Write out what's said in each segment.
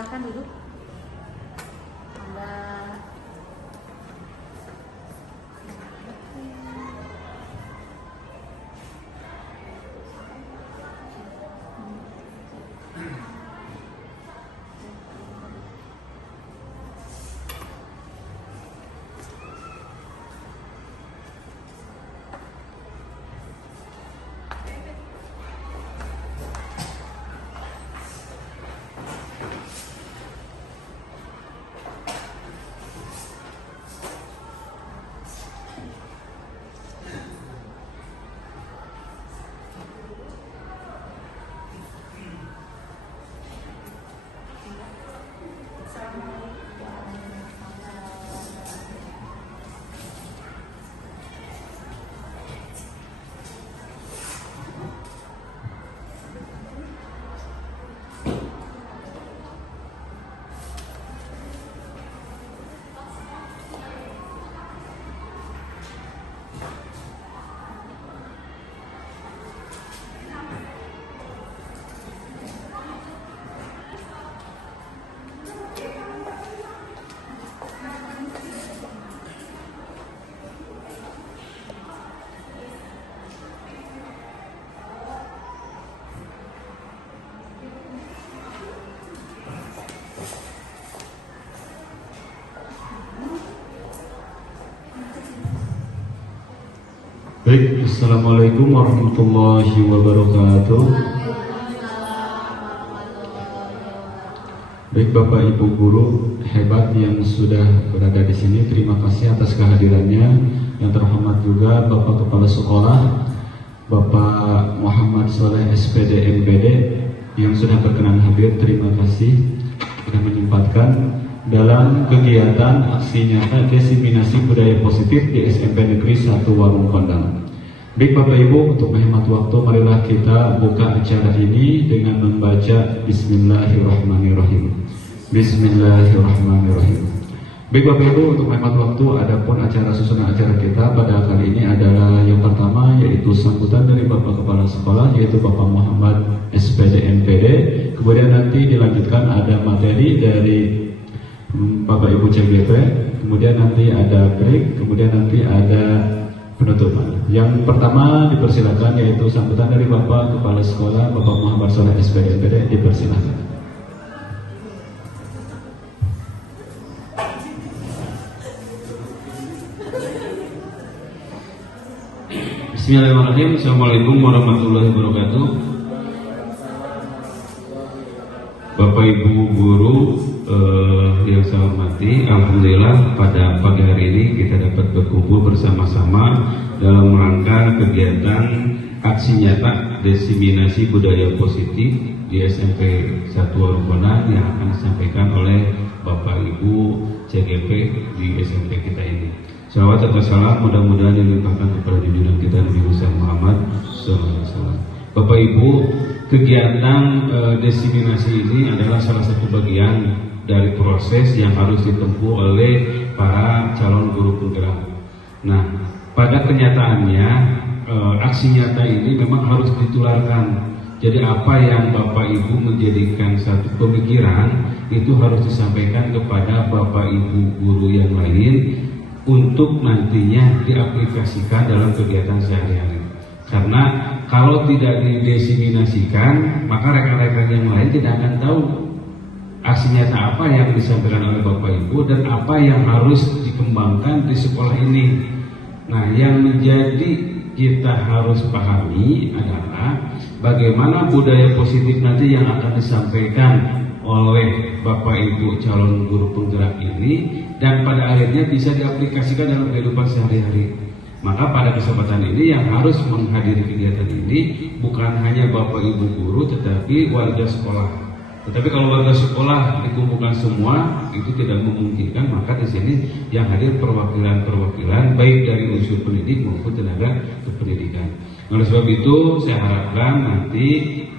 Silakan duduk. Anda Baik, Assalamualaikum warahmatullahi wabarakatuh. Baik, Bapak Ibu guru hebat yang sudah berada di sini, terima kasih atas kehadirannya. Yang terhormat juga Bapak Kepala Sekolah, Bapak Muhammad Soleh SPD MPD yang sudah berkenan hadir, terima kasih sudah menyempatkan dalam kegiatan aksi nyata diseminasi budaya positif di SMP Negeri 1 Warung Kondang. Baik Bapak Ibu, untuk menghemat waktu, marilah kita buka acara ini dengan membaca Bismillahirrahmanirrahim. Bismillahirrahmanirrahim. Baik Bapak Ibu, untuk menghemat waktu, adapun acara susunan acara kita pada kali ini adalah yang pertama, yaitu sambutan dari Bapak Kepala Sekolah, yaitu Bapak Muhammad SPD MPD. Kemudian nanti dilanjutkan ada materi dari Bapak Ibu CGP, kemudian nanti ada break, kemudian nanti ada penutupan. Yang pertama dipersilakan yaitu sambutan dari Bapak Kepala Sekolah, Bapak Muhammad Soleh SPD MPD, dipersilakan. Bismillahirrahmanirrahim. Assalamualaikum warahmatullahi wabarakatuh. Bapak Ibu guru yang saya hormati, alhamdulillah pada pagi hari ini kita dapat berkumpul bersama-sama dalam rangka kegiatan aksi nyata diseminasi budaya positif di SMP 1 Warung Kondang yang akan disampaikan oleh Bapak Ibu CGP di SMP kita ini. Salawat atau salam mudah-mudahan dilimpahkan kepada junjungan kita Nabi Muhammad SAW. Bapak Ibu, kegiatan diseminasi ini adalah salah satu bagian dari proses yang harus ditempuh oleh para calon guru penggerak. Nah, pada kenyataannya aksi nyata ini memang harus ditularkan. Jadi apa yang Bapak Ibu menjadikan satu pemikiran itu harus disampaikan kepada Bapak Ibu guru yang lain untuk nantinya diaplikasikan dalam kegiatan sehari-hari. Karena kalau tidak didiseminasikan, maka rekan-rekan yang lain tidak akan tahu aksi nyata apa yang disampaikan oleh Bapak Ibu dan apa yang harus dikembangkan di sekolah ini. Nah, yang menjadi kita harus pahami adalah bagaimana budaya positif nanti yang akan disampaikan oleh Bapak Ibu calon guru penggerak ini dan pada akhirnya bisa diaplikasikan dalam kehidupan sehari-hari. Maka pada kesempatan ini yang harus menghadiri kegiatan ini bukan hanya Bapak Ibu guru tetapi warga sekolah. Tetapi kalau warga sekolah dikumpulkan semua itu tidak memungkinkan, maka di sini yang hadir perwakilan-perwakilan baik dari unsur pendidik maupun tenaga kependidikan. Oleh sebab itu saya harapkan nanti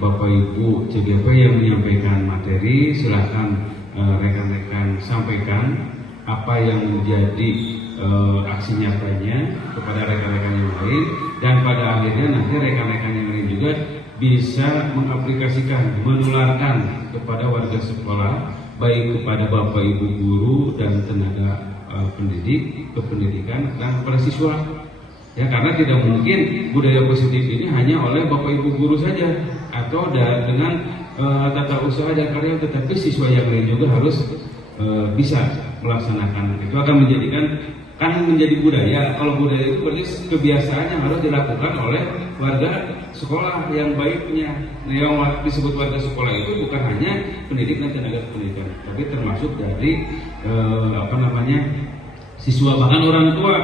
Bapak Ibu CGP yang menyampaikan materi silakan rekan-rekan sampaikan apa yang menjadi aksi nyatanya kepada rekan-rekan yang lain dan pada akhirnya nanti rekan-rekan yang lain juga bisa mengaplikasikan, menularkan kepada warga sekolah baik kepada Bapak Ibu guru dan tenaga pendidik, kependidikan dan kepada siswa. Ya, karena tidak mungkin budaya positif ini hanya oleh Bapak Ibu guru saja atau dengan tata usaha dan karya, tetapi siswa yang lain juga harus bisa melaksanakan. Itu akan menjadi budaya. Kalau budaya itu berarti kebiasaan yang harus dilakukan oleh warga sekolah yang baiknya. Nah, yang disebut warga sekolah itu bukan hanya pendidik dan tenaga pendidikan, tapi termasuk dari siswa, bahkan orang tua.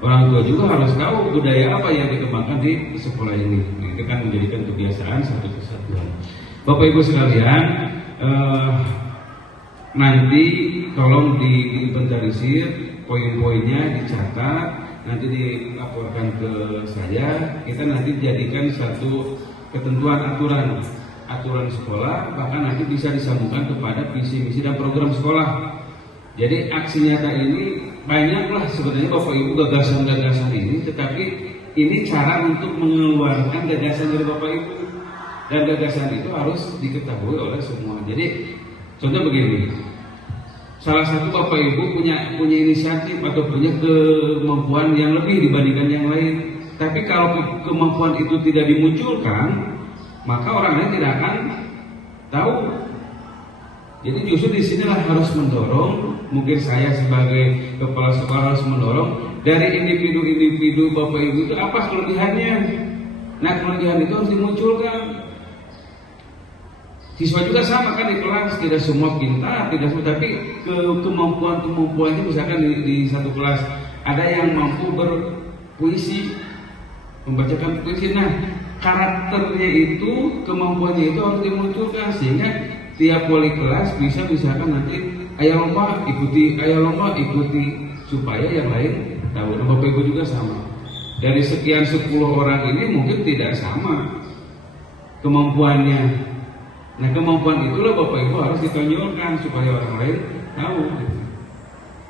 Orang tua juga harus tahu budaya apa yang dikembangkan di sekolah ini. Itu kan menjadikan kebiasaan satu kesatuan. Bapak Ibu sekalian, nanti tolong diinventarisir, poin-poinnya dicatat, nanti dilaporkan ke saya. Kita nanti jadikan satu ketentuan aturan sekolah, bahkan nanti bisa disambungkan kepada visi misi dan program sekolah. Jadi aksi nyata ini banyaklah sebenarnya Bapak Ibu gagasan-gagasan ini, tetapi ini cara untuk mengeluarkan gagasan dari Bapak Ibu, dan gagasan itu harus diketahui oleh semua. Jadi contoh begini, salah satu Bapak Ibu punya inisiatif atau punya kemampuan yang lebih dibandingkan yang lain, tapi kalau kemampuan itu tidak dimunculkan, maka orang lain tidak akan tahu. Jadi justru di sinilah harus mendorong, mungkin saya sebagai kepala sekolah harus mendorong dari individu-individu Bapak Ibu itu apa kelebihannya. Nah, kelebihan itu harus dimunculkan. Siswa juga sama kan di kelas, tidak semua pintar, tidak semua, tapi kemampuannya misalkan di satu kelas ada yang mampu berpuisi, membacakan puisi. Nah, karakternya itu, kemampuannya itu harus dimunculkan sehingga tiap wali kelas bisa misalkan nanti ayo lomba ikuti supaya yang lain tahu. Nah, Bapak Ibu juga sama. Dari sekian 10 orang ini mungkin tidak sama kemampuannya. Nah, kemampuan itulah Bapak Ibu harus ditonjolkan supaya orang lain tahu.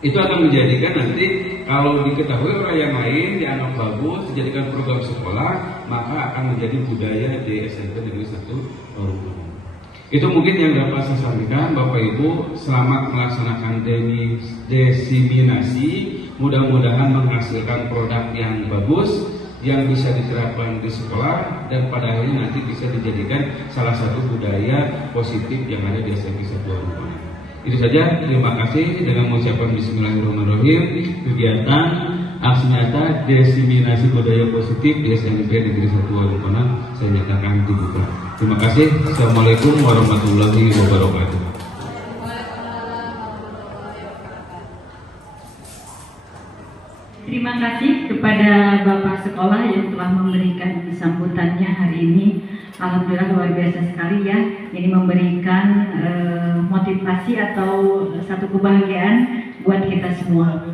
Itu akan menjadikan nanti kalau diketahui orang yang lain dianggap bagus, dijadikan program sekolah, maka akan menjadi budaya di SMP Negeri 1 Warung. Itu mungkin yang dapat saya sampaikan. Bapak Ibu, selamat melaksanakan desiminasi. Mudah-mudahan menghasilkan produk yang bagus, yang bisa diterapkan di sekolah, dan pada akhirnya nanti bisa dijadikan salah satu budaya positif yang ada di SMP 1 Warung. Itu saja, terima kasih. Dengan mengucapkan bismillahirrahmanirrahim, kegiatan aksi nyata desiminasi budaya positif di SMP Negeri 1 Warung saya nyatakan dibuka. Terima kasih. Assalamualaikum warahmatullahi wabarakatuh. Terima kasih kepada Bapak Sekolah yang telah memberikan sambutannya hari ini. Alhamdulillah luar biasa sekali ya. Ini memberikan motivasi atau satu kebahagiaan buat kita semua.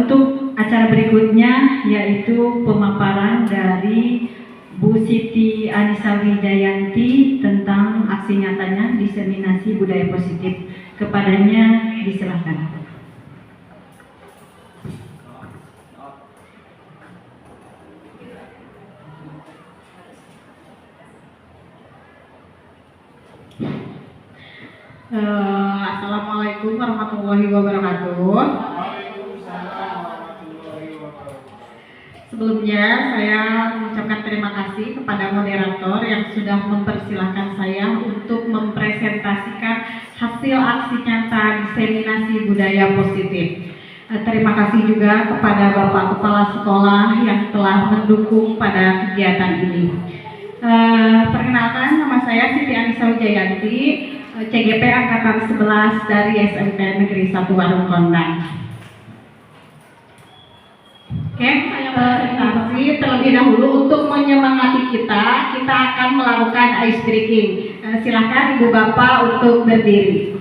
Untuk acara berikutnya yaitu pemaparan dari Bu Siti Anissa Wijayanti tentang aksi nyatanya diseminasi budaya positif. Kepadanya diserahkan. Assalamualaikum warahmatullahi wabarakatuh. Sebelumnya saya mengucapkan terima kasih kepada moderator yang sudah mempersilahkan saya untuk mempresentasikan hasil aksi nyata diseminasi budaya positif. Terima kasih juga kepada Bapak Kepala Sekolah yang telah mendukung pada kegiatan ini. Perkenalkan, nama saya Siti Anissa Wijayanti, CGP Angkatan 11 dari SMP Negeri 1 Warung Kondang. Oke, saya presentasi terlebih dahulu untuk menyemangati kita akan melakukan ice breaking. Silakan Ibu Bapak untuk berdiri.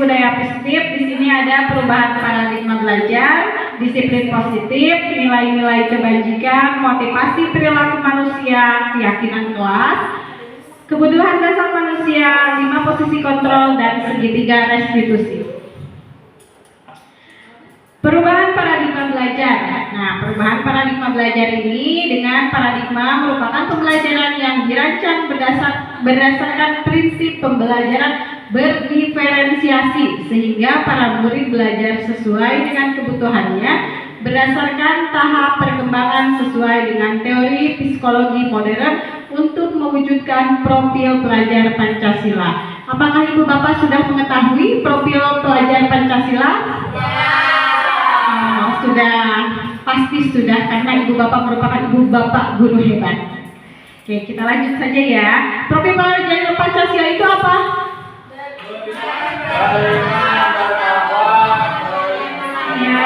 budaya positif, di sini ada perubahan paradigma belajar, disiplin positif, nilai-nilai kebajikan, motivasi perilaku manusia, keyakinan kelas, kebutuhan dasar manusia, 5 posisi kontrol, dan segitiga restitusi. Perubahan paradigma belajar. Nah, perubahan paradigma belajar ini dengan paradigma merupakan pembelajaran yang dirancang berdasarkan prinsip pembelajaran berdiferensiasi sehingga para murid belajar sesuai dengan kebutuhannya berdasarkan tahap perkembangan sesuai dengan teori psikologi modern untuk mewujudkan profil pelajar Pancasila. Apakah Ibu Bapak sudah mengetahui profil pelajar Pancasila? Sudah, pasti sudah, karena Ibu Bapak merupakan Ibu Bapak guru hebat. Oke, kita lanjut saja ya. Profil pelajar Pancasila itu apa? Ya,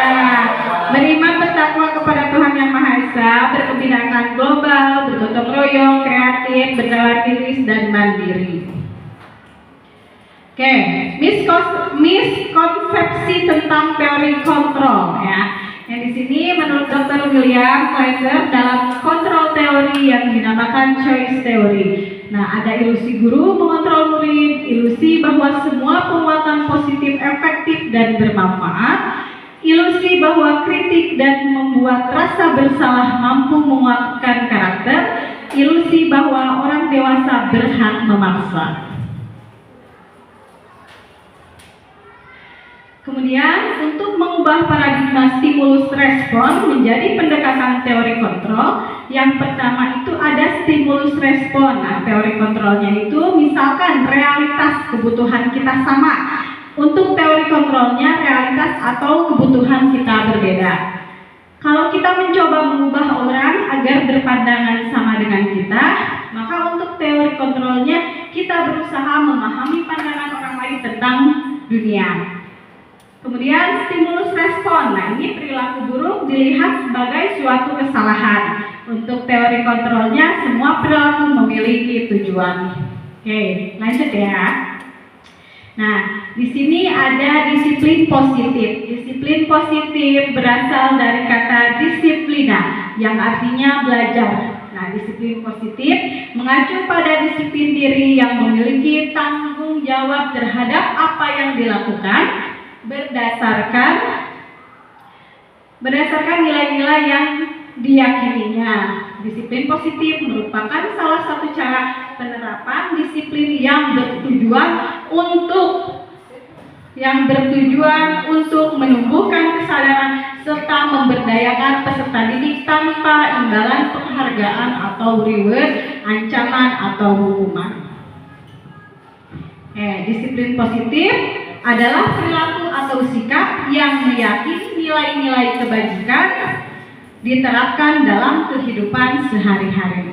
beriman bertakwa kepada Tuhan Yang Maha Esa, berkebinekaan global, bergotong royong, kreatif, bernalar diri dan mandiri. Oke, miskonsepsi tentang teori kontrol ya. Yang di sini menurut Dr. William Kleiser dalam kontrol teori yang dinamakan choice theory. Nah, ada ilusi guru mengontrol murid, ilusi bahwa semua penguatan positif efektif dan bermanfaat, ilusi bahwa kritik dan membuat rasa bersalah mampu menguatkan karakter, ilusi bahwa orang dewasa berhak memaksa. Kemudian, untuk mengubah paradigma stimulus respon menjadi pendekatan teori kontrol, yang pertama itu ada stimulus respon. Nah, teori kontrolnya itu misalkan realitas kebutuhan kita sama. Untuk teori kontrolnya realitas atau kebutuhan kita berbeda. Kalau kita mencoba mengubah orang agar berpandangan sama dengan kita, maka untuk teori kontrolnya kita berusaha memahami pandangan orang lain tentang dunia. Kemudian stimulus respon. Nah, ini perilaku buruk dilihat sebagai suatu kesalahan. Untuk teori kontrolnya semua perilaku memiliki tujuan. Oke, lanjut ya. Nah, di sini ada disiplin positif. Disiplin positif berasal dari kata disiplina yang artinya belajar. Nah, disiplin positif mengacu pada disiplin diri yang memiliki tanggung jawab terhadap apa yang dilakukan berdasarkan nilai-nilai yang diyakininya. Disiplin positif merupakan salah satu cara penerapan disiplin yang bertujuan untuk menumbuhkan kesadaran serta memberdayakan peserta didik tanpa imbalan penghargaan atau reward, ancaman atau hukuman. Disiplin positif adalah perilaku atau sikap yang meyakini nilai-nilai kebajikan diterapkan dalam kehidupan sehari-hari.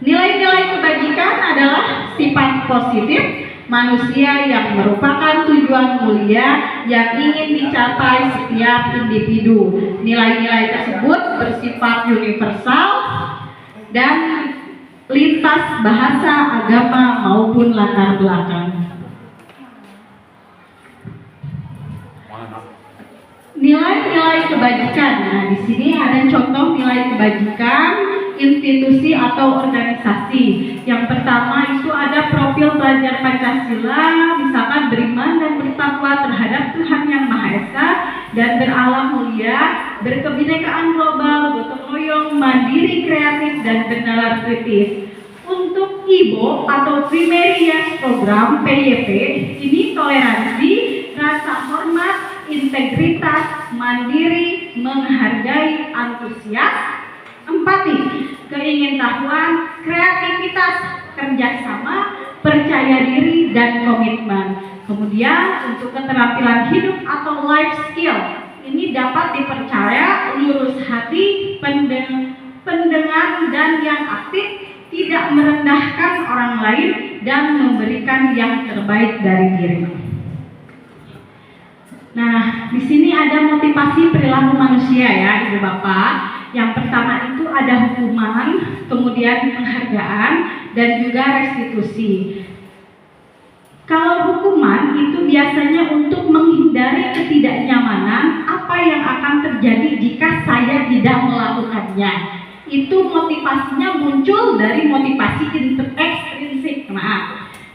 Nilai-nilai kebajikan adalah sifat positif manusia yang merupakan tujuan mulia yang ingin dicapai setiap individu. Nilai-nilai tersebut bersifat universal dan lintas bahasa, agama maupun latar belakang. Nilai-nilai kebajikan. Nah, di sini ada contoh nilai kebajikan institusi atau organisasi. Yang pertama itu ada profil pelajar Pancasila, misalkan beriman dan bertakwa terhadap Tuhan Yang Maha Esa dan beralam mulia, berkebinekaan global, gotong royong, mandiri, kreatif, dan bernalar kritis. Untuk IBO atau Primary Yes Program PYP, ini toleransi, rasa hormat, integritas, mandiri, menghargai, antusias, empati, keingintahuan, kreativitas, kerjasama, percaya diri, dan komitmen. Kemudian untuk keterampilan hidup atau life skill, ini dapat dipercaya, lurus hati, pendengar, dan yang aktif, tidak merendahkan orang lain, dan memberikan yang terbaik dari diri. Nah, di sini ada motivasi perilaku manusia ya, Ibu Bapak. Yang pertama itu ada hukuman, kemudian penghargaan, dan juga restitusi. Kalau hukuman itu biasanya untuk menghindari ketidaknyamanan apa yang akan terjadi jika saya tidak melakukannya. Itu motivasinya muncul dari motivasi ekstrinsik.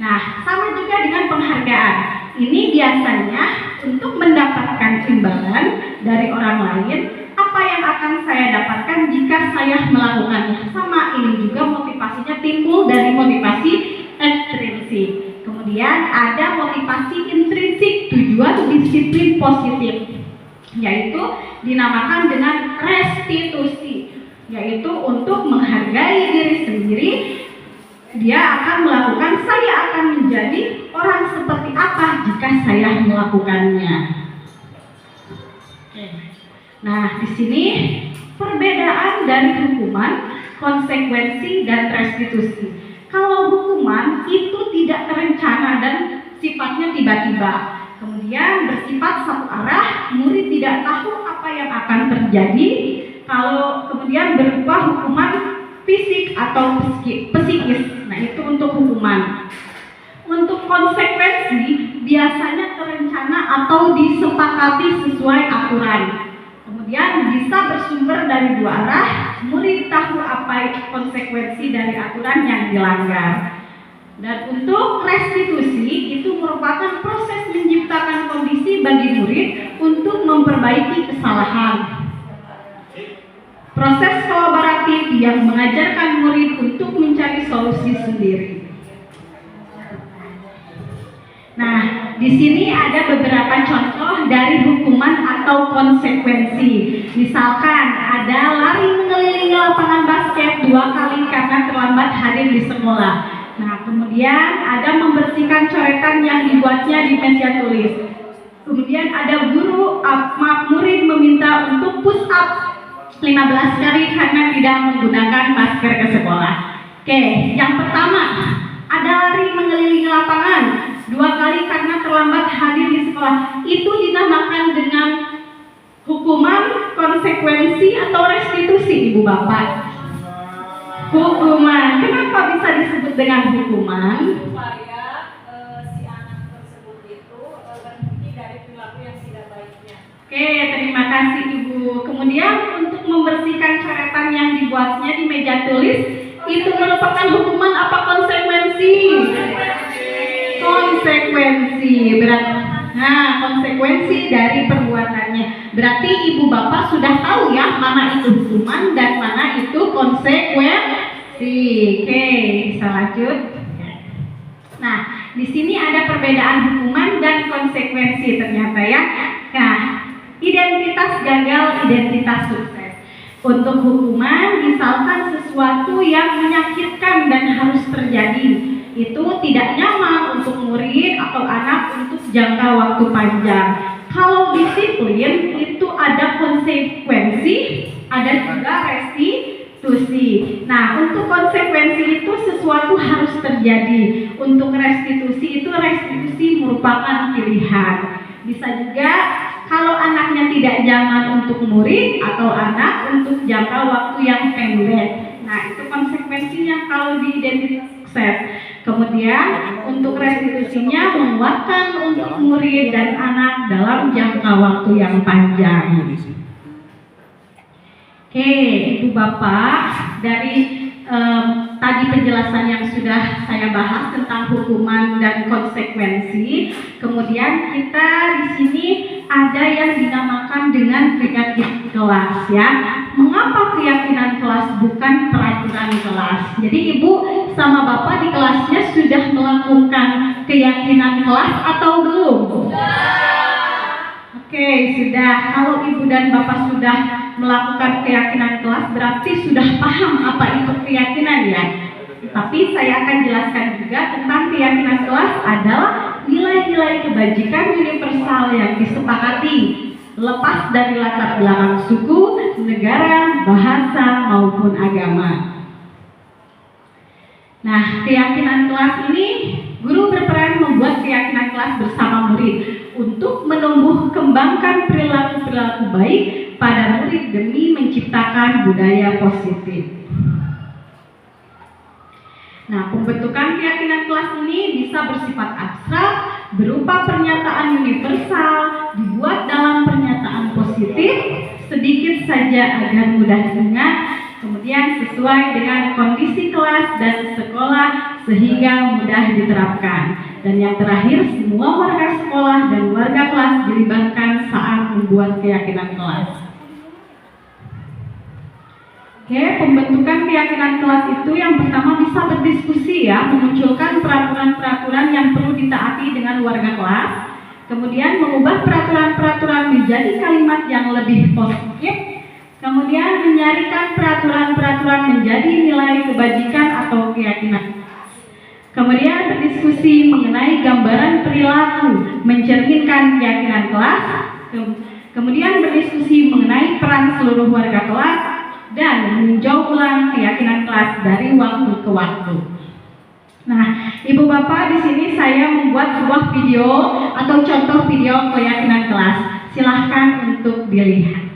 Nah, sama juga dengan penghargaan. Ini biasanya untuk mendapatkan imbalan dari orang lain. Apa yang akan saya dapatkan jika saya melakukannya? Sama, ini juga motivasinya timbul dari motivasi ekstrinsik. Kemudian ada motivasi intrinsik, tujuan disiplin positif, yaitu dinamakan dengan restitusi, yaitu untuk menghargai diri sendiri. Dia akan melakukan, saya akan menjadi orang seperti apa jika saya melakukannya. Nah, di sini perbedaan dari hukuman, konsekuensi, dan restitusi. Kalau hukuman itu tidak terencana dan sifatnya tiba-tiba, kemudian bersifat satu arah, murid tidak tahu apa yang akan terjadi. Kalau kemudian berupa hukuman fisik atau psikis, nah itu untuk hukuman. Untuk konsekuensi biasanya terencana atau disepakati sesuai aturan. Kemudian bisa bersumber dari dua arah, murid tahu apa konsekuensi dari aturan yang dilanggar. Dan untuk restitusi itu merupakan proses menciptakan kondisi bagi murid untuk memperbaiki kesalahan. Proses kolaboratif yang mengajarkan murid untuk mencari solusi sendiri. Nah, di sini ada beberapa contoh dari hukuman atau konsekuensi. Misalkan ada lari mengelilingi lapangan basket 2 kali karena terlambat hadir di sekolah. Nah, kemudian ada membersihkan coretan yang dibuatnya di meja tulis. Kemudian ada murid meminta untuk push up 15 kali karena tidak menggunakan masker ke sekolah. Oke, yang pertama ada lari mengelilingi lapangan 2 kali karena terlambat hadir di sekolah. Itu dinamakan dengan hukuman, konsekuensi, atau restitusi, Ibu Bapak? Hukuman. Kenapa bisa disebut dengan hukuman? Supaya si anak tersebut itu berhenti dari perilaku yang tidak baiknya. Oke, terima kasih Ibu. Kemudian untuk membersihkan coretan yang dibuatnya di meja tulis, itu merupakan hukuman apa konsekuensi? Konsekuensi. Konsekuensi dari perbuatannya. Berarti Ibu Bapak sudah tahu ya mana itu hukuman dan mana itu konsekuensi. Oke, bisa lanjut. Nah, di sini ada perbedaan hukuman dan konsekuensi ternyata ya. Nah, identitas gagal, identitas sukses. Untuk hukuman, misalkan sesuatu yang menyakitkan dan harus terjadi, itu tidak nyaman untuk murid atau anak untuk jangka waktu panjang. Kalau disiplin, itu ada konsekuensi, ada juga restitusi. Nah, untuk konsekuensi itu sesuatu harus terjadi. Untuk restitusi itu restitusi merupakan pilihan. Bisa juga kalau anaknya tidak nyaman untuk murid atau anak untuk jangka waktu yang pendek. Nah, itu konsekuensinya kalau di identitas sukses. Kemudian untuk restitusinya menguatkan untuk murid dan anak dalam jangka waktu yang panjang. Oke, Ibu Bapak, dari tadi penjelasan yang sudah saya bahas tentang hukuman dan konsekuensi. Kemudian kita di sini ada yang dinamakan dengan keyakinan kelas ya. Mengapa keyakinan kelas bukan peraturan kelas? Jadi Ibu sama Bapak di kelasnya sudah melakukan keyakinan kelas atau belum? Oke, sudah. Kalau Ibu dan Bapak sudah melakukan keyakinan kelas berarti sudah paham apa itu keyakinan ya. Tapi saya akan jelaskan juga tentang keyakinan kelas adalah nilai-nilai kebajikan universal yang disepakati lepas dari latar belakang suku, negara, bahasa maupun agama. Nah, keyakinan kelas ini guru berperan membuat keyakinan kelas bersama murid untuk menumbuh kembangkan perilaku-perilaku baik pada murid demi menciptakan budaya positif. Nah, pembentukan keyakinan kelas ini bisa bersifat abstrak, berupa pernyataan universal, dibuat dalam pernyataan positif, sedikit saja agar mudah diingat, kemudian sesuai dengan kondisi kelas dan sekolah sehingga mudah diterapkan. Dan yang terakhir, semua warga sekolah dan warga kelas dilibatkan saat membuat keyakinan kelas. Oke, pembentukan keyakinan kelas itu yang pertama bisa berdiskusi ya, memunculkan peraturan-peraturan yang perlu ditaati dengan warga kelas, kemudian mengubah peraturan-peraturan menjadi kalimat yang lebih positif, kemudian menyarikan peraturan-peraturan menjadi nilai kebajikan atau keyakinan. Kemudian berdiskusi mengenai gambaran perilaku mencerminkan keyakinan kelas, kemudian berdiskusi mengenai peran seluruh warga kelas, dan meninjau ulang keyakinan kelas dari waktu ke waktu. Nah, Ibu Bapak, di sini saya membuat sebuah video atau contoh video keyakinan kelas. Silahkan untuk dilihat.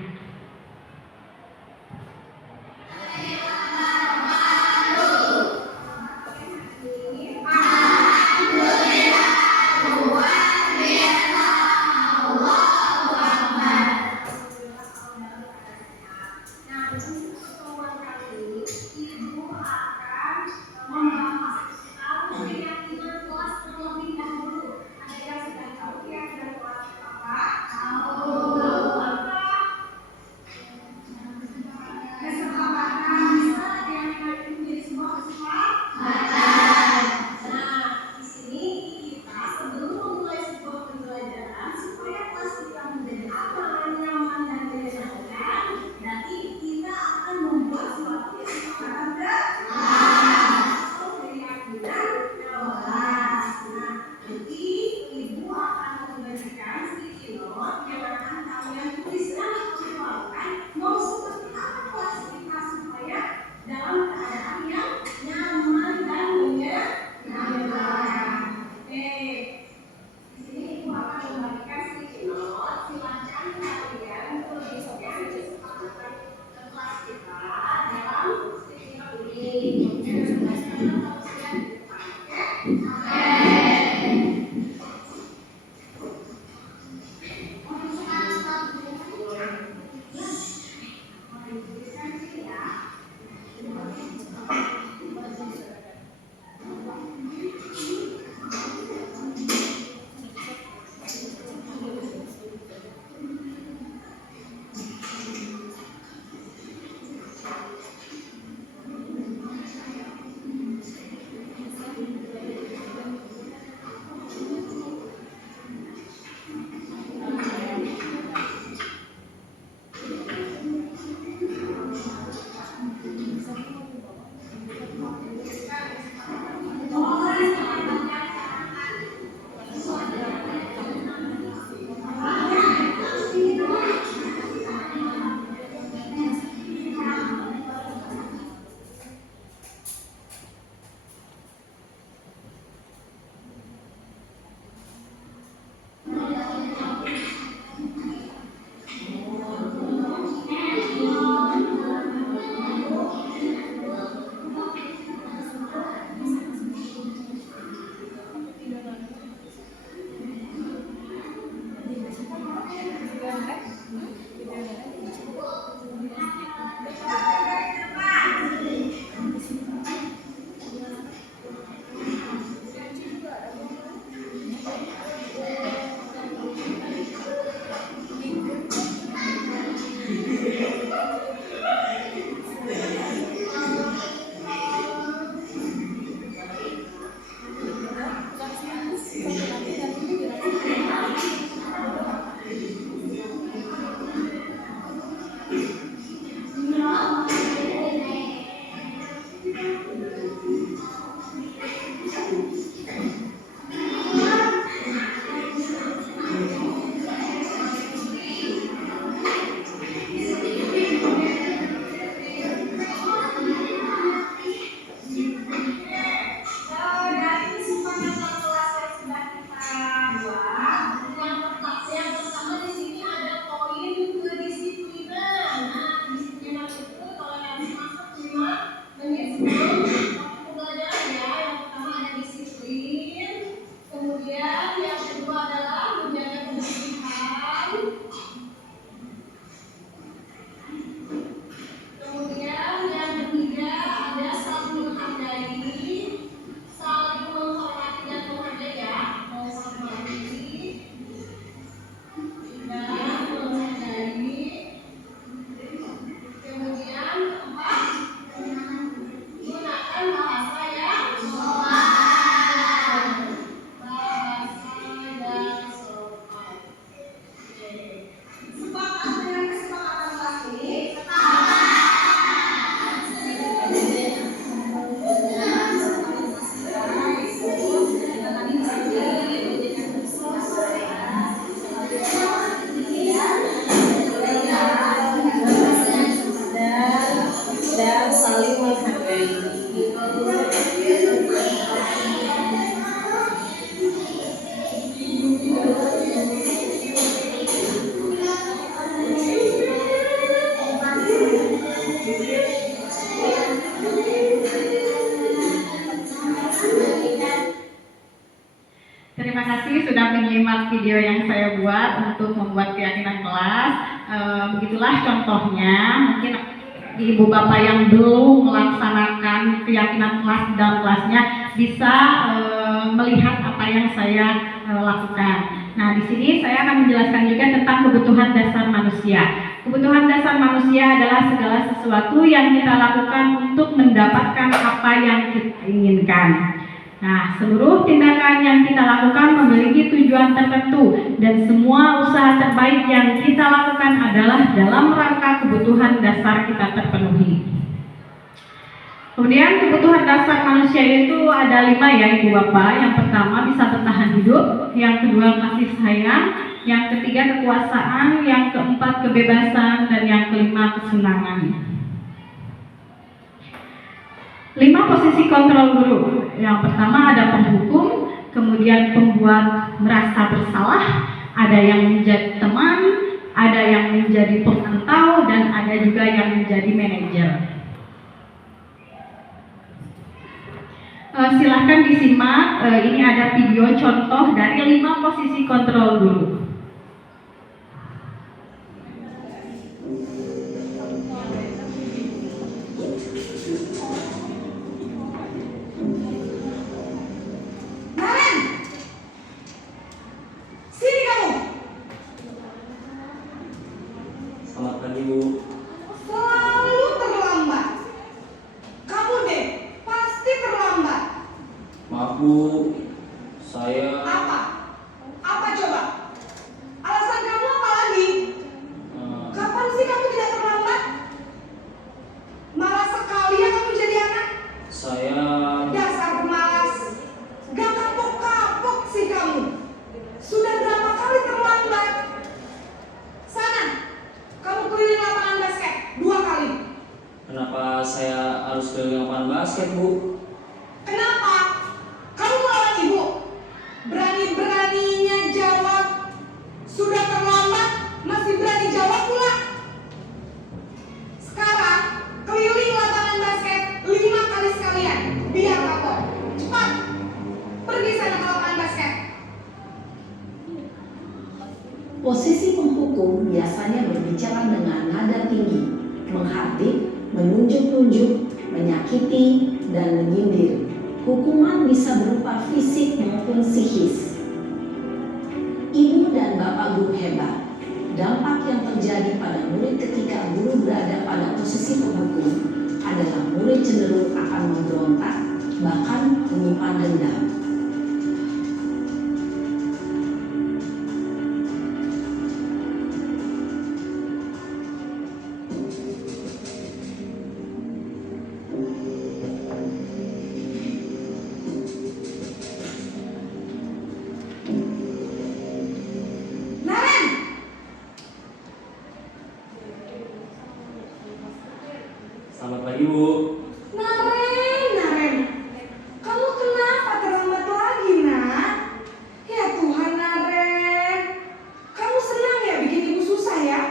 buat untuk membuat keyakinan kelas. Begitulah contohnya. Mungkin ibu bapak yang belum melaksanakan keyakinan kelas dalam kelasnya bisa melihat apa yang saya lakukan. Nah, di sini saya akan menjelaskan juga tentang kebutuhan dasar manusia. Kebutuhan dasar manusia adalah segala sesuatu yang kita lakukan untuk mendapatkan apa yang kita inginkan. Nah, seluruh tindakan yang kita lakukan memiliki tujuan tertentu dan semua usaha terbaik yang kita lakukan adalah dalam rangka kebutuhan dasar kita terpenuhi. Kemudian kebutuhan dasar manusia itu ada 5 ya Ibu Bapak. Yang pertama bisa bertahan hidup, yang kedua kasih sayang, yang ketiga kekuasaan, yang keempat kebebasan, dan yang kelima kesenangan. 5 posisi kontrol guru. Yang pertama ada penghukum, kemudian pembuat merasa bersalah, ada yang menjadi teman, ada yang menjadi pemantau, dan ada juga yang menjadi manajer. Silahkan disimak, ini ada video contoh dari 5 posisi kontrol guru. Selamat pagi, Bu. Selalu terlambat. Kamu deh, pasti terlambat. Maaf, Bu. Saya Apa? Apa coba? Alasan kamu apa lagi? Kapan sih kamu tidak terlambat? Malas sekali ya kamu jadi anak. saya Dasar pemalas. Gak kapok-kapok sih kamu. Sudah berapa kali terlambat? Sana, kamu keliling lapangan basket 2 kali. kenapa saya harus keliling lapangan basket, Bu? Kenapa? Kamu melawan ibu? Berani-beraninya jawab. Sudah terlambat, masih berani jawab pula. Sekarang, keliling lapangan basket 5 kali sekalian. Biar kapok. Cepat. Pergi sana ke lapangan basket. Posisi penghukum biasanya berbicara dengan nada tinggi, menghardik, menunjuk-nunjuk, menyakiti, dan menyindir. Hukuman bisa berupa fisik maupun psikis. Ibu dan bapak guru hebat. Dampak yang terjadi pada murid ketika guru berada pada posisi penghukum adalah murid cenderung akan memberontak, bahkan menyimpan dendam. Naren! Selamat pagi, Bu. Naren. Kamu kenapa terlambat lagi, nak? Ya Tuhan, Naren. Kamu senang ya bikin ibu susah ya?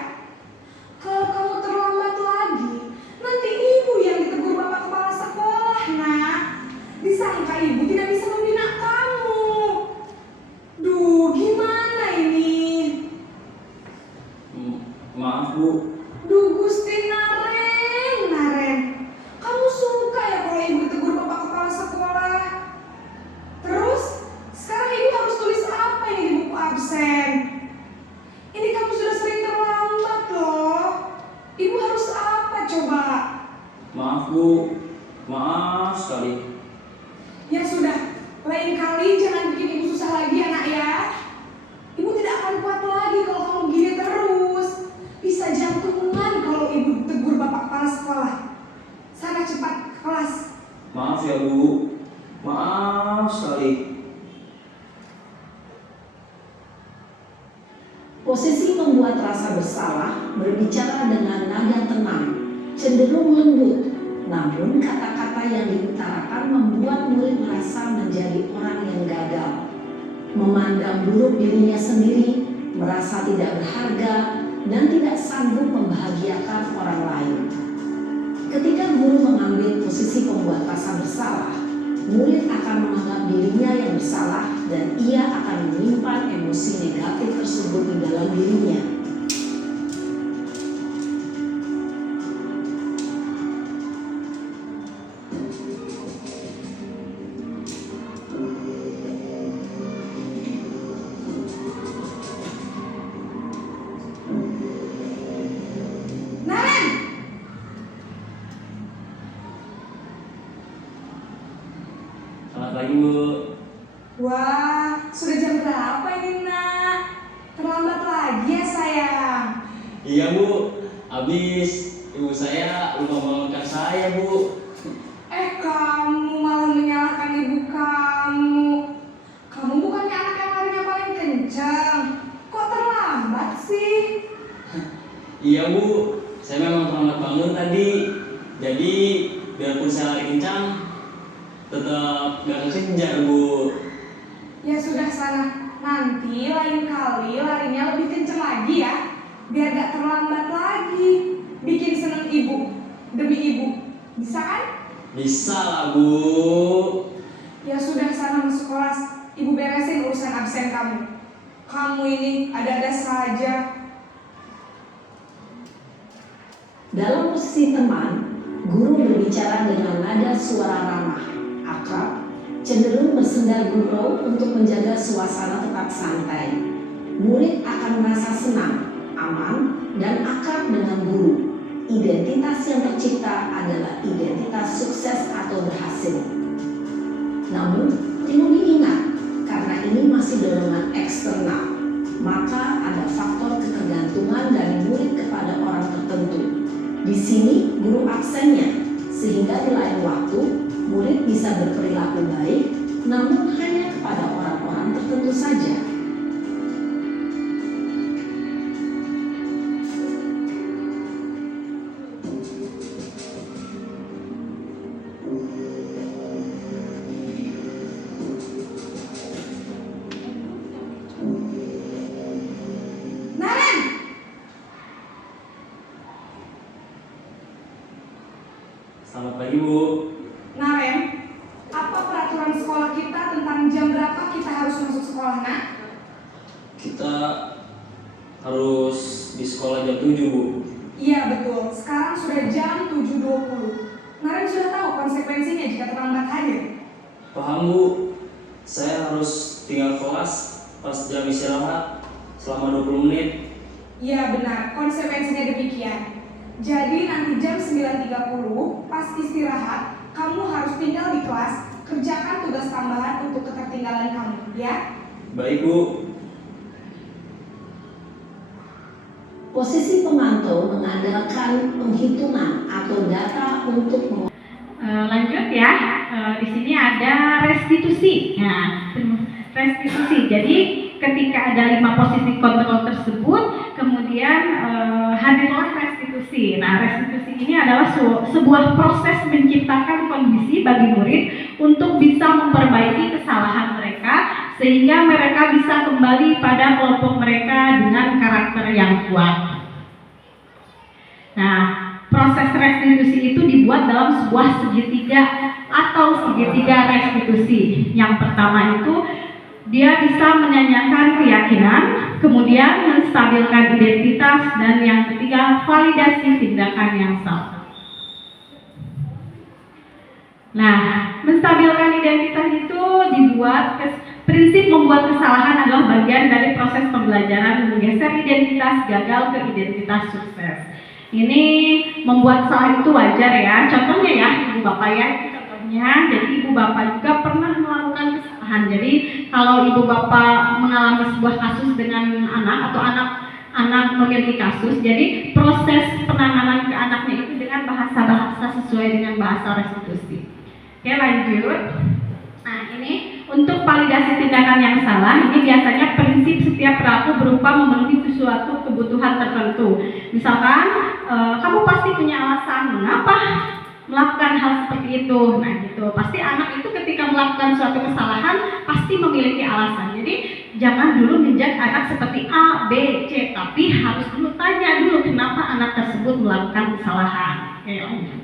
Kalau kamu terlambat lagi, nanti ibu yang ditegur bapak kepala sekolah, nak. Disangka ibu tidak bisa membina kamu. Duh, gimana ini? Maaf, Bu. Duh, Gusti Naren. Kamu suka ya kalau ibu tegur bapak kepala sekolah? Terus, sekarang ibu harus tulis apa ini di buku absen? Ini kamu sudah sering terlambat loh. Ibu harus apa coba? Maaf, Bu. Maaf sekali. Ya sudah, lain kali jangan bikin ibu susah lagi ya nak ya. Ibu tidak akan kuat lagi kalau kamu begini terus. Bisa jantungan kalau ibu tegur bapak kepala sekolah. Sana cepat ke kelas. Maaf ya, Bu. Maaf sekali. Posisi membuat rasa bersalah berbicara dengan nada tenang, cenderung lembut, namun kata-kata yang diutarakan membuat murid merasa menjadi orang yang gagal, memandang buruk dirinya sendiri, merasa tidak berharga, dan tidak sanggup membahagiakan orang lain. Ketika guru mengambil posisi pembuat rasa bersalah, murid akan menganggap dirinya yang bersalah dan ia akan menyimpan emosi negatif tersebut di dalam dirinya. Naren, Selamat pagi Bu. wah, sudah jam berapa ini nak? Terlambat lagi ya sayang. Iya Bu, habis ibu saya lupa membangunkan saya Bu. Kamu malah menyalahkan ibu kamu. Kamu bukannya anak yang larinya paling kencang. Kok terlambat sih? Iya Bu, saya memang terlambat bangun tadi. Jadi biarpun saya lari kencang, tetap gak kekejar Bu. Ya sudah sana. Nanti lain kali larinya lebih kencang lagi ya. Biar gak terlambat lagi. Bikin seneng ibu. Demi ibu. Bisa kan? Bisa lah Bu. Ya sudah sana masuk kelas. Ibu beresin urusan absen kamu. Kamu ini ada-ada saja. Dalam posisi teman, guru berbicara dengan nada suara ramah, akrab, cenderung bersendal gurau untuk menjaga suasana tetap santai. Murid akan merasa senang, aman, dan akrab dengan guru. Identitas yang tercipta adalah identitas sukses atau berhasil. Namun, perlu diingat, karena ini masih dorongan eksternal, maka ada faktor ketergantungan dari murid kepada orang tertentu. Di sini guru absennya, sehingga di lain waktu murid bisa berperilaku baik, namun hanya kepada orang-orang tertentu saja. Naren! Selamat pagi Bu. Naren, apa peraturan sekolah kita tentang jam berapa kita harus masuk sekolah, nak? Kita harus di sekolah jam 7 Bu. Iya betul, sekarang sudah jam 7.20. Naren sudah tahu konsekuensinya jika terlambat hadir. Paham Bu. Saya harus tinggal kelas pas jam istirahat selama 20 menit. Iya benar, konsekuensinya demikian. Jadi nanti jam 9.30 pas istirahat, kamu harus tinggal di kelas, kerjakan tugas tambahan untuk ketertinggalan kamu, ya? Baik Bu. Posisi pemantau mengandalkan penghitungan atau data untuk Lanjut ya, di sini ada restitusi. Nah, restitusi. Jadi ketika ada 5 posisi kontrol tersebut, kemudian hadirlah restitusi. Nah, restitusi ini adalah sebuah proses menciptakan kondisi bagi murid untuk bisa memperbaiki kesalahan mereka, sehingga mereka bisa kembali pada kelompok mereka dengan karakter yang kuat. Nah, proses restitusi itu dibuat dalam sebuah segitiga atau segitiga restitusi. Yang pertama itu dia bisa menyanyikan keyakinan, kemudian menstabilkan identitas, dan yang ketiga validasi tindakan yang salah. Nah, menstabilkan identitas itu dibuat, prinsip membuat kesalahan adalah bagian dari proses pembelajaran menggeser identitas gagal ke identitas sukses. Ini membuat salah itu wajar ya. Contohnya ya, ibu bapak ya, contohnya. Jadi ibu bapak juga pernah melakukan kesalahan. Jadi kalau ibu bapak mengalami sebuah kasus dengan anak atau anak memiliki kasus, jadi proses penanganan ke anaknya itu dengan bahasa-bahasa sesuai dengan bahasa restitusi. Oke, lanjut. Nah, ini untuk validasi tindakan yang salah, ini biasanya prinsip setiap perilaku berupa memenuhi suatu kebutuhan tertentu. Misalkan, kamu pasti punya alasan mengapa melakukan hal seperti itu. Nah, gitu. Pasti anak itu ketika melakukan suatu kesalahan pasti memiliki alasan. Jadi jangan dulu menjudge anak seperti A, B, C, tapi harus dulu tanya dulu kenapa anak tersebut melakukan kesalahan. Oke, lanjut.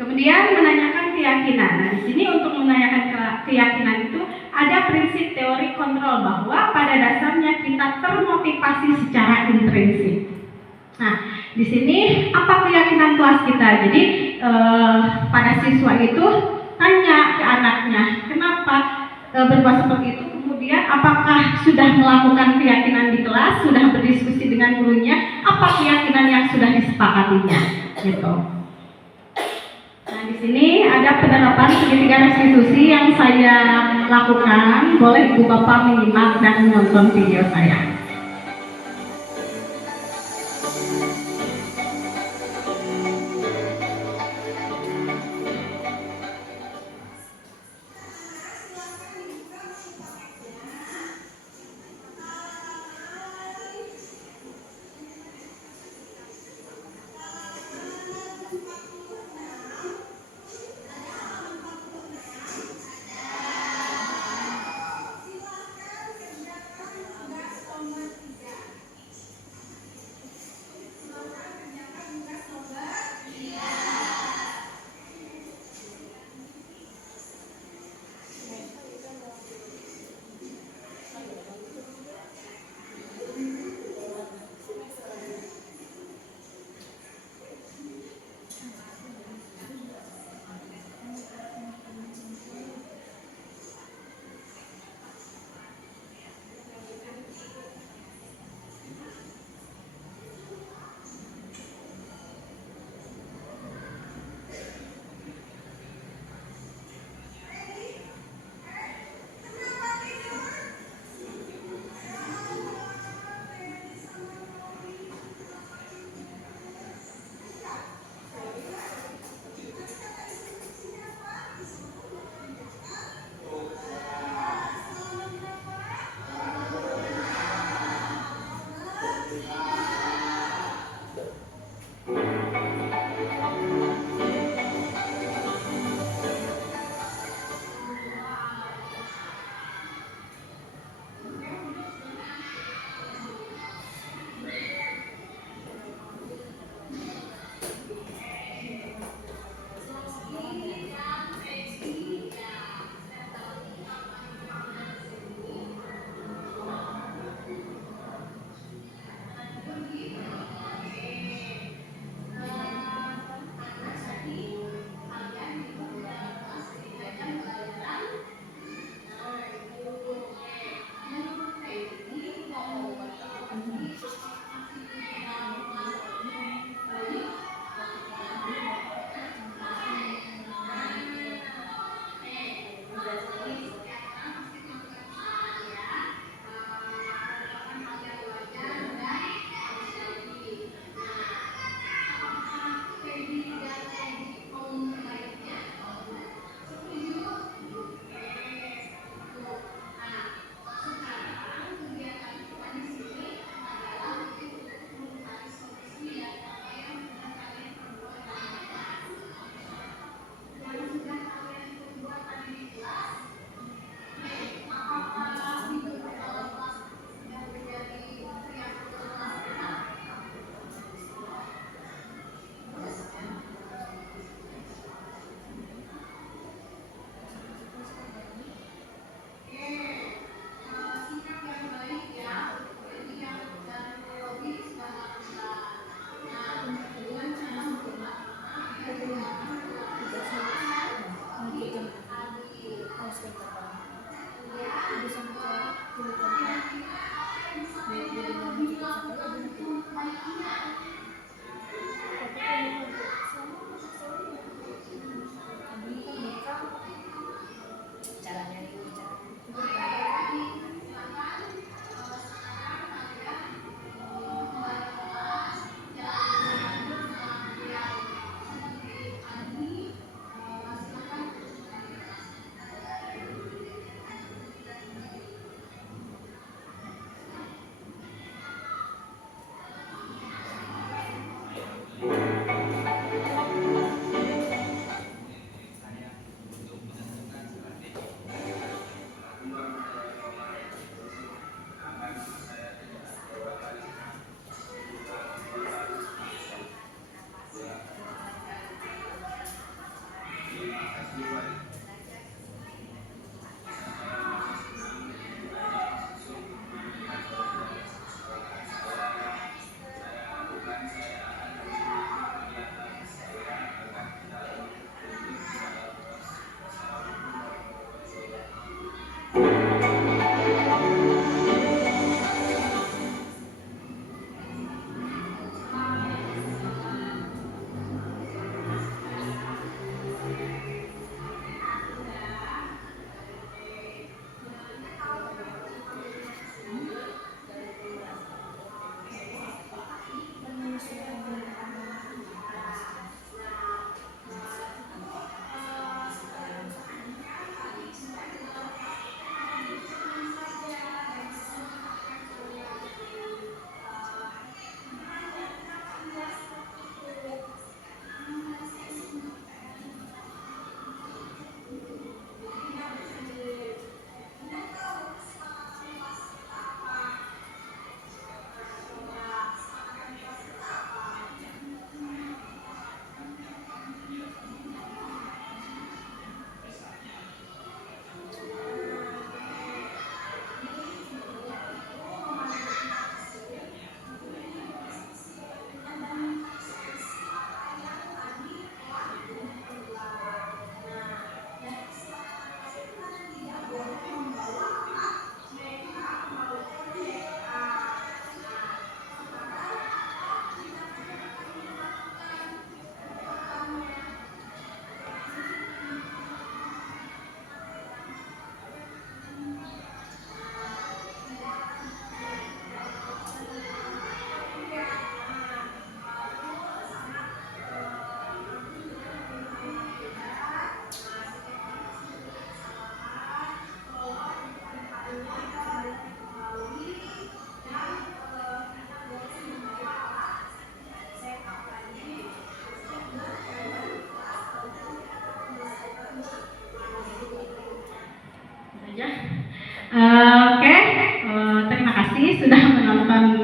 Kemudian menanyakan keyakinan. Nah, di sini untuk menanyakan keyakinan itu ada prinsip teori kontrol bahwa pada dasarnya kita termotivasi secara intrinsik. Nah, di sini apa keyakinan kelas kita? Jadi pada siswa itu tanya ke anaknya, kenapa berbuat seperti itu? Kemudian apakah sudah melakukan keyakinan di kelas, sudah berdiskusi dengan gurunya, apa keyakinan yang sudah disepakatinya, gitu. Nah, di sini ada penerapan segitiga restitusi yang saya lakukan. Boleh Ibu Bapak menyimak dan menonton video saya.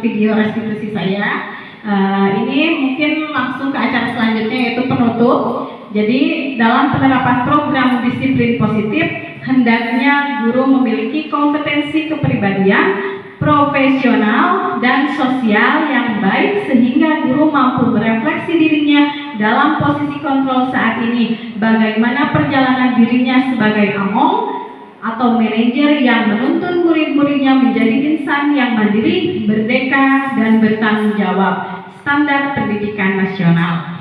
video restitusi saya. Ini mungkin langsung ke acara selanjutnya, yaitu penutup. Jadi dalam penerapan program disiplin positif, hendaknya guru memiliki kompetensi kepribadian, profesional, dan sosial yang baik sehingga guru mampu merefleksi dirinya dalam posisi kontrol saat ini, bagaimana perjalanan dirinya sebagai among atau manajer yang menuntun murid-muridnya menjadi insan yang mandiri, merdeka, dan bertanggung jawab. Standar pendidikan nasional.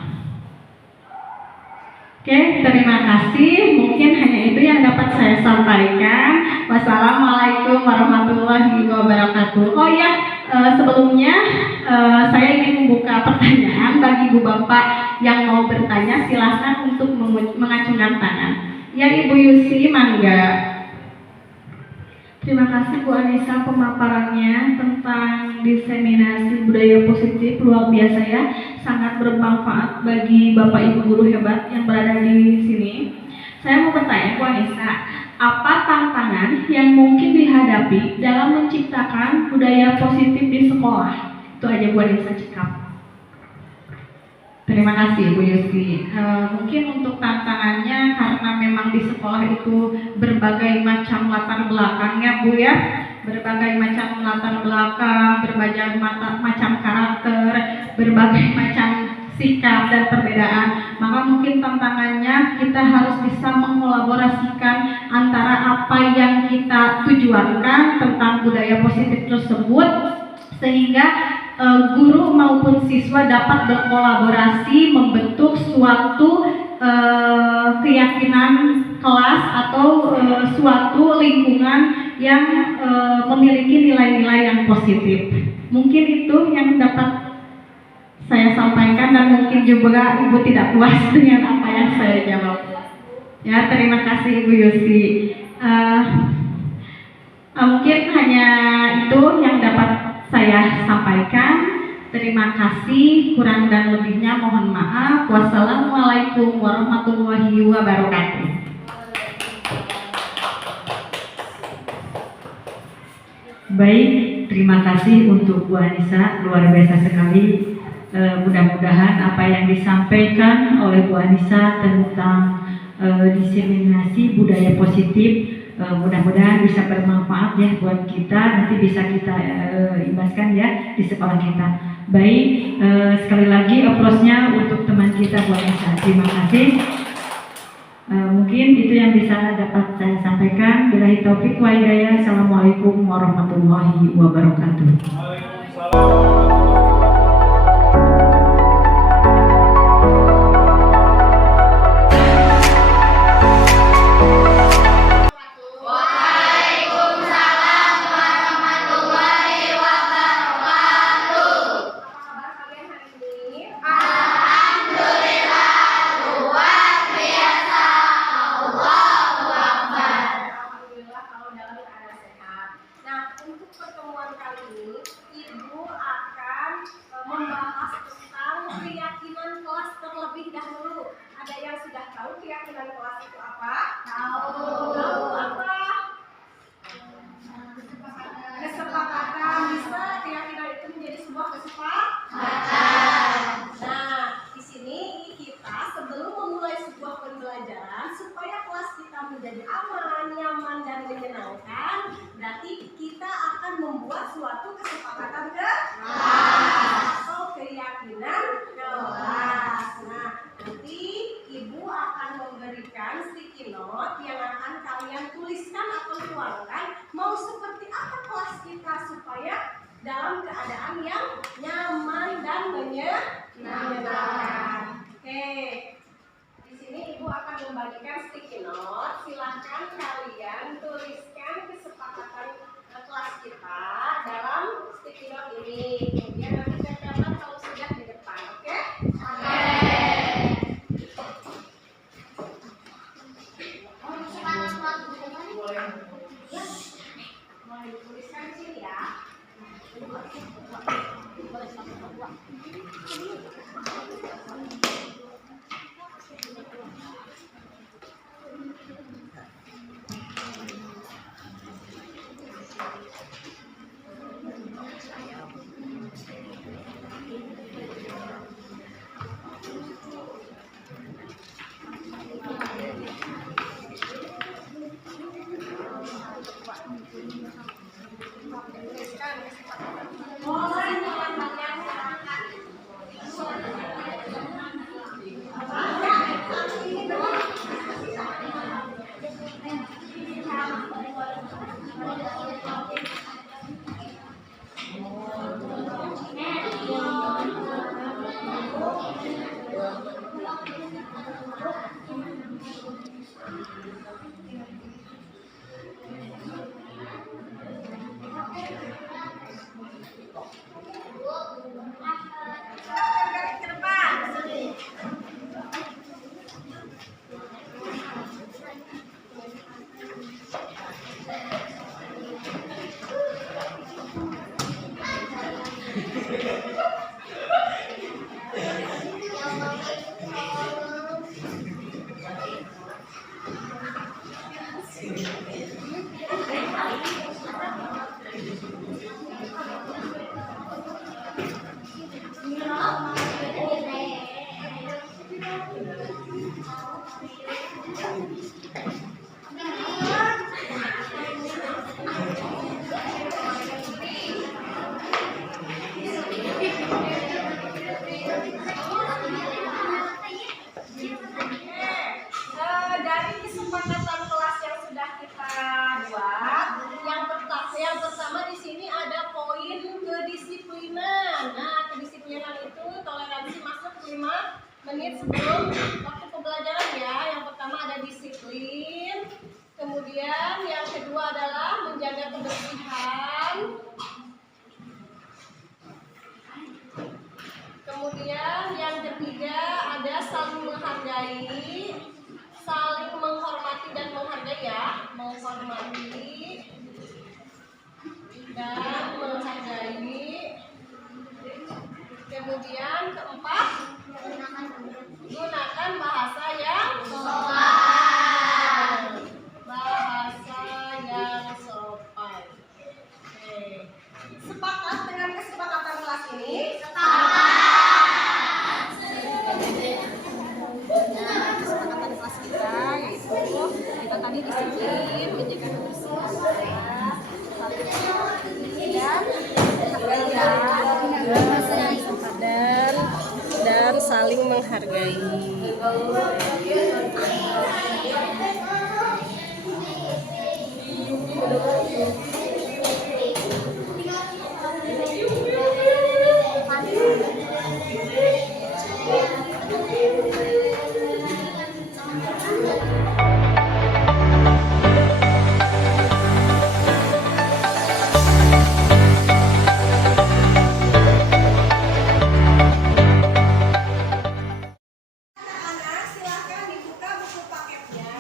Oke, terima kasih. Mungkin hanya itu yang dapat saya sampaikan. Wassalamualaikum warahmatullahi wabarakatuh. Oh ya, sebelumnya saya ingin membuka pertanyaan bagi Ibu Bapak yang mau bertanya. Silahkan untuk mengacungkan tangan. Ya, Ibu Yusi, mangga. Terima kasih Bu Anissa pemaparannya tentang diseminasi budaya positif, luar biasa ya, sangat bermanfaat bagi Bapak Ibu guru hebat yang berada di sini. Saya mau bertanya Bu Anissa, apa tantangan yang mungkin dihadapi dalam menciptakan budaya positif di sekolah? Itu aja Bu Anissa cekap. Terima kasih Bu Yusi. Mungkin untuk tantangannya karena memang di sekolah itu berbagai macam latar belakangnya Bu ya, berbagai macam latar belakang, berbagai macam karakter, berbagai macam sikap dan perbedaan. Maka mungkin tantangannya kita harus bisa mengkolaborasikan antara apa yang kita tujuankan tentang budaya positif tersebut sehingga guru maupun siswa dapat berkolaborasi membentuk suatu keyakinan kelas atau suatu lingkungan yang memiliki nilai-nilai yang positif. Mungkin itu yang dapat saya sampaikan dan mungkin juga Ibu tidak puas dengan apa yang saya jawab. Ya, terima kasih Ibu Yusi. Mungkin hanya itu yang dapat saya sampaikan. Terima kasih, kurang dan lebihnya mohon maaf. Wassalamualaikum warahmatullahi wabarakatuh. Baik, terima kasih untuk Bu Anissa, luar biasa sekali. Mudah-mudahan apa yang disampaikan oleh Bu Anissa tentang diseminasi budaya positif mudah-mudahan bisa bermanfaat ya buat kita, nanti bisa kita imbaskan ya di sekolah kita. Baik, sekali lagi aplausnya untuk teman kita Bu Anissa. Terima kasih. Mungkin itu yang bisa dapat saya sampaikan. Billahi taufik wa hidayah. Assalamualaikum warahmatullahi wabarakatuh. Dari kesepakatan kelas yang sudah kita buat, yang pertama di sini ada poin kedisiplinan. Nah, kedisiplinan itu toleransi masuk 5 menit sebelum waktu pembelajaran ya. Yang pertama ada disiplin. Kemudian yang kedua adalah menjaga kebersihan. Kemudian yang ketiga ada saling menghargai, saling menghormati dan menghargai ya, menghormati dan menghargai. Kemudian keempat, gunakan bahasa yang sopan. Bahasa yang sopan. Oke. Sepakat dengan kesepakatan kelas ini? Sepakat. Kesepakatan kelas kita yaitu kita tadi disiplin, menjaga kebersihan, dan saling menghargai. Anak-anak silahkan dibuka buku paketnya.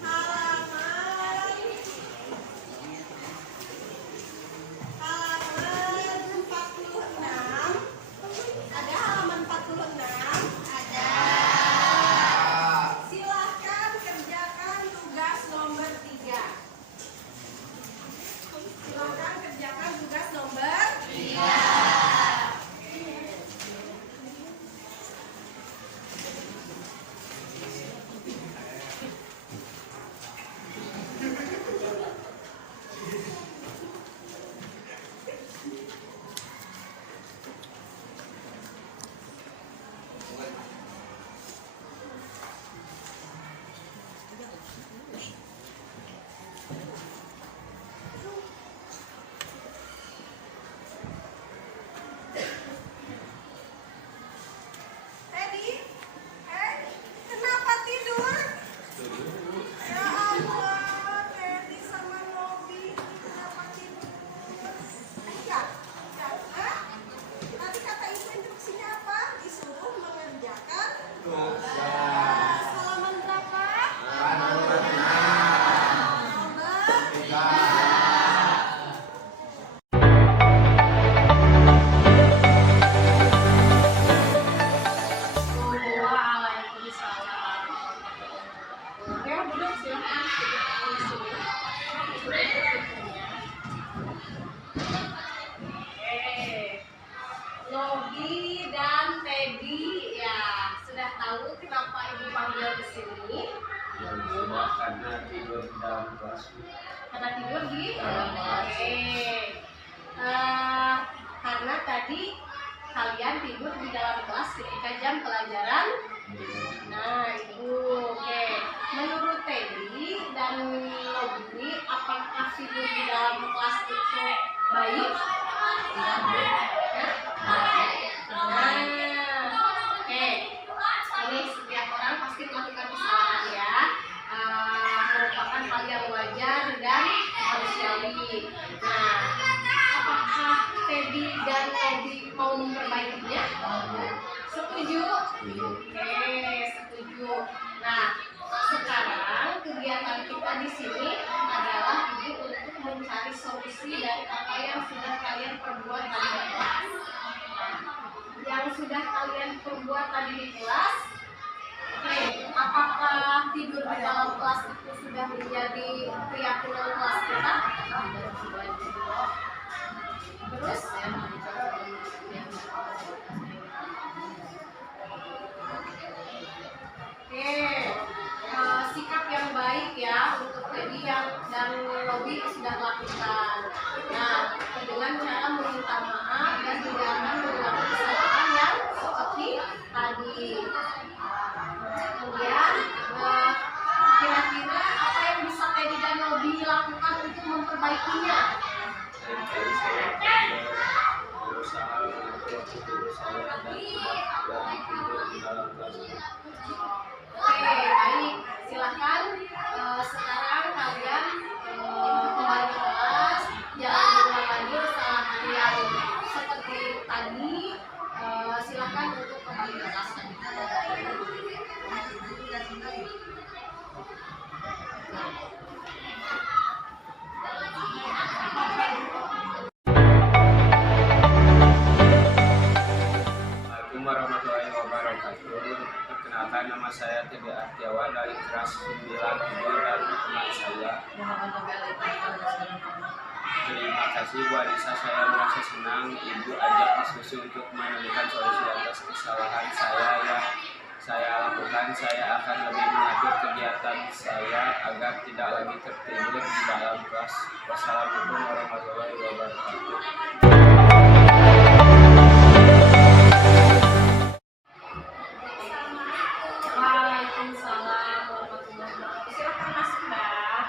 Halaman 46. Ada halaman 46? Ada. Silahkan kerjakan tugas nomor 3. Silahkan kerjakan tugas nomor 3. Teddy, kenapa tidur? Ya Allah, Teddy sama Nobi kenapa tidur? Tadi kata ibu instruksinya apa? Disuruh mengerjakan tugas. Halaman berapa? Nomor 3. Waalaikumsalam. Oke, duduk silahkan. Nobi dan Teddy ya sudah tahu kenapa ibu panggil ke sini? Karena tidur di dalam kelas. Karena tidur di Oke. Karena tadi kalian tidur di dalam kelas ketika jam pelajaran. Nah, itu oke. Menurut Teddy dan Nobi, apakah tidur di dalam kelas itu baik? Nah, oke. Ini setiap orang pasti melakukan kesalahan ya. tadi di kelas? Oke, apakah tidur di dalam kelas itu sudah menjadi keyakinan kelas kita? Terus? Oke, sikap yang baik ya untuk Teddy dan Robi sudah lakukan. Nah, dengan cara meminta maaf dan tidak akan mengulangi kesalahan yang seperti tadi. Kemudian, kira-kira apa yang bisa Teddy dan Robi lakukan untuk memperbaikinya? Oke, baik. Silahkan sekarang kalian kembali ke kelas. Jangan ulang lagi kesalahan yang seperti tadi. Silahkan untuk kembali ke kelas. Assalamualaikum warahmatullahi wabarakatuh. Perkenalkan, nama saya Teddy Artiawan dari kelas 9 dan teman saya. Terima kasih Bu Anissa, saya merasa senang Ibu ajak diskusi untuk menemukan solusi atas kesalahan saya yang saya lakukan. Saya akan lebih mengatur kegiatan saya agar tidak lagi tertidur di dalam kelas. Wassalamualaikum warahmatullahi wabarakatuh. Waalaikumsalam warahmatullahi wabarakatuh. Silahkan masuk, Mbak.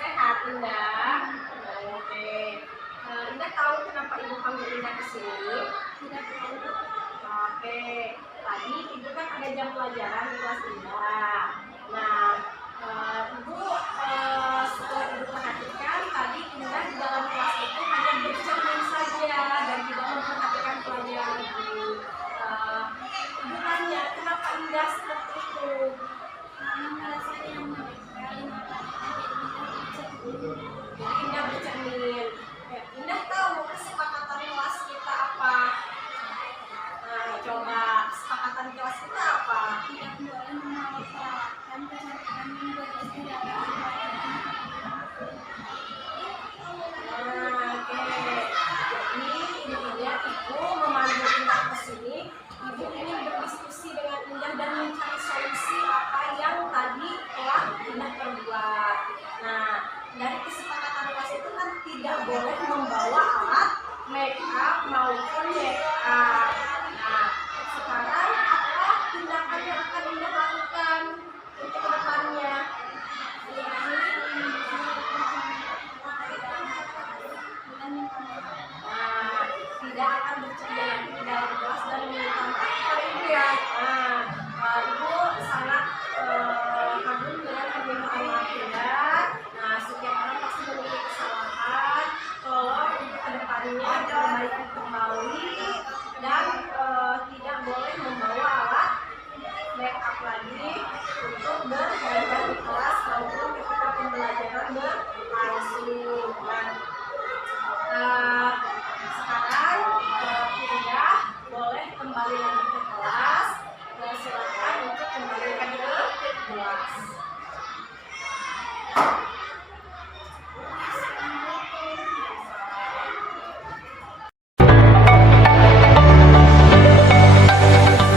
Sehat, Indah. Oke. Indah tahu kenapa Ibu panggil Indah ke sini? Tidak tahu. Oke. Tadi Ibu kan ada jam pelajaran di kelas Indah. Nah, Ibu setelah Ibu perhatikan tadi Indah di dalam kelas itu hanya bercermin saja dan tidak memperhatikan pelajaran Ibu. Ibu tanya, kenapa Indah seperti itu? Jadi Indah bercermin. Indah tahu kesepakatan kelas kita apa? Nah, coba kesepakatan kelas kita apa? Tidak boleh memanfaatkan kesempatan membuat istirahat. Oke. Jadi intinya Ibu memanggil Indah ke sini. Ibu ingin berdiskusi dengan Indah dan mencari solusi apa yang tadi telah Indah perbuat. Nah, dari kesepakatan kelas itu kan tidak boleh membawa alat make up maupun make up. Nah, sekarang apa tindakan yang akan Indah lakukan untuk kedepannya? Nah, tidak akan bercanda lagi di dalam kelas dan meminta maaf kepada Ibu ya. Nah, Ibu sangat kagum dengan permintaan maaf Indah. Nah, setiap orang pasti memiliki kesalahan. Tolong untuk kedepannya diperbaiki kembali dan tidak boleh membawa alat make up lagi untuk berdandan di kelas maupun ketika pembelajaran berlangsung. Sekarang Indah boleh kembali lagi ke kelas. Silakan untuk kembali ke kelas.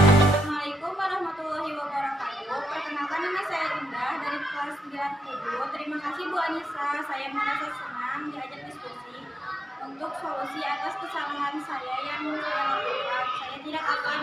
Assalamualaikum warahmatullahi wabarakatuh. Perkenalkan, nama saya Indah dari kelas 9. Terima kasih Bu Anissa. Saya merasa senang diajak diskusi untuk solusi atas kesalahan saya yang saya lakukan. Saya tidak akan